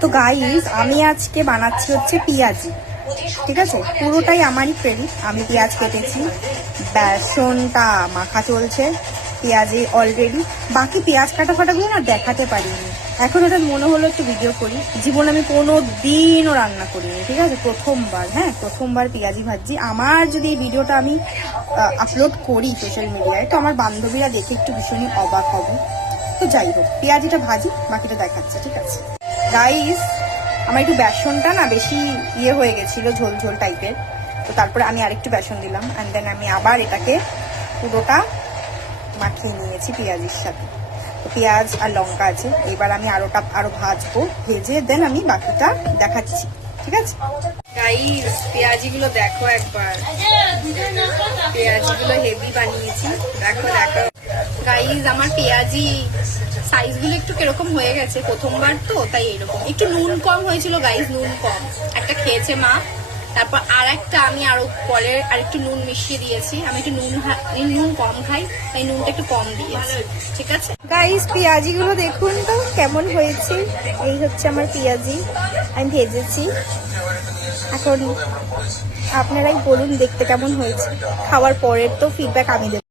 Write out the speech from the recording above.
তো গাইস, আমি আজকে বানাচ্ছি হচ্ছে পেঁয়াজি। ঠিক আছে, পুরোটাই আমারই ক্রেডিট। আমি পেঁয়াজ কেটেছি, বেসনটা মাখা চলছে, পেঁয়াজে অলরেডি। বাকি পেঁয়াজ কাটা ফাটাগুলো না দেখাতে পারিনি, এখন ওটা মনে হলো একটু ভিডিও করি। জীবনে আমি কোনো দিনও রান্না করিনি, ঠিক আছে, প্রথমবার। হ্যাঁ, প্রথমবার পেঁয়াজি ভাজি। আমার যদি এই ভিডিওটা আমি আপলোড করি সোশ্যাল মিডিয়ায়, তো আমার বান্ধবীরা দেখে একটু ভীষণই অবাক হবে। তো যাই হোক, পেঁয়াজিটা ভাজি, বাকিটা দেখাচ্ছে। ঠিক আছে গাইস, আমার একটু বেসনটা না বেশি হয়ে গেছিল, ঝোল ঝোল টাইপের। তো তারপরে আমি আরেকটু বেসন দিলাম, অ্যান্ড দেন আমি আবার এটাকে পুরোটা মাখিয়ে নিয়েছি পেঁয়াজির সাথে। তো পেঁয়াজ আর লঙ্কা আছে, এবার আমি আরো ভাজবো, ভেজে দেন আমি বাকিটা দেখাচ্ছি। ঠিক আছে গাইস, পেঁয়াজিগুলো দেখো একবার, পেঁয়াজিগুলো হেভি বানিয়েছি। দেখো দেখো গাইস, আমার পেঁয়াজি সাইজগুলো একটু কিরকম হয়ে গেছে, প্রথমবার তো তাই এরকম। একটু নুন কম হয়েছিল গাইস, নুন কম। একটা খেয়েছে মা, তারপর আর একটা আমি আরো পরে আর একটু নুন মিশিয়ে দিয়েছি। আমি একটু নুন কম খাই, তাই নুনটা একটু কম দিয়েছি। ঠিক আছে গাইস, পেঁয়াজিগুলো দেখুন তো কেমন হয়েছে। এই হচ্ছে আমার পেঁয়াজি, আমি ভেজেছি। এখন আপনারাই বলুন দেখতে কেমন হয়েছে। খাওয়ার পরের তো ফিডব্যাক আমি দেব।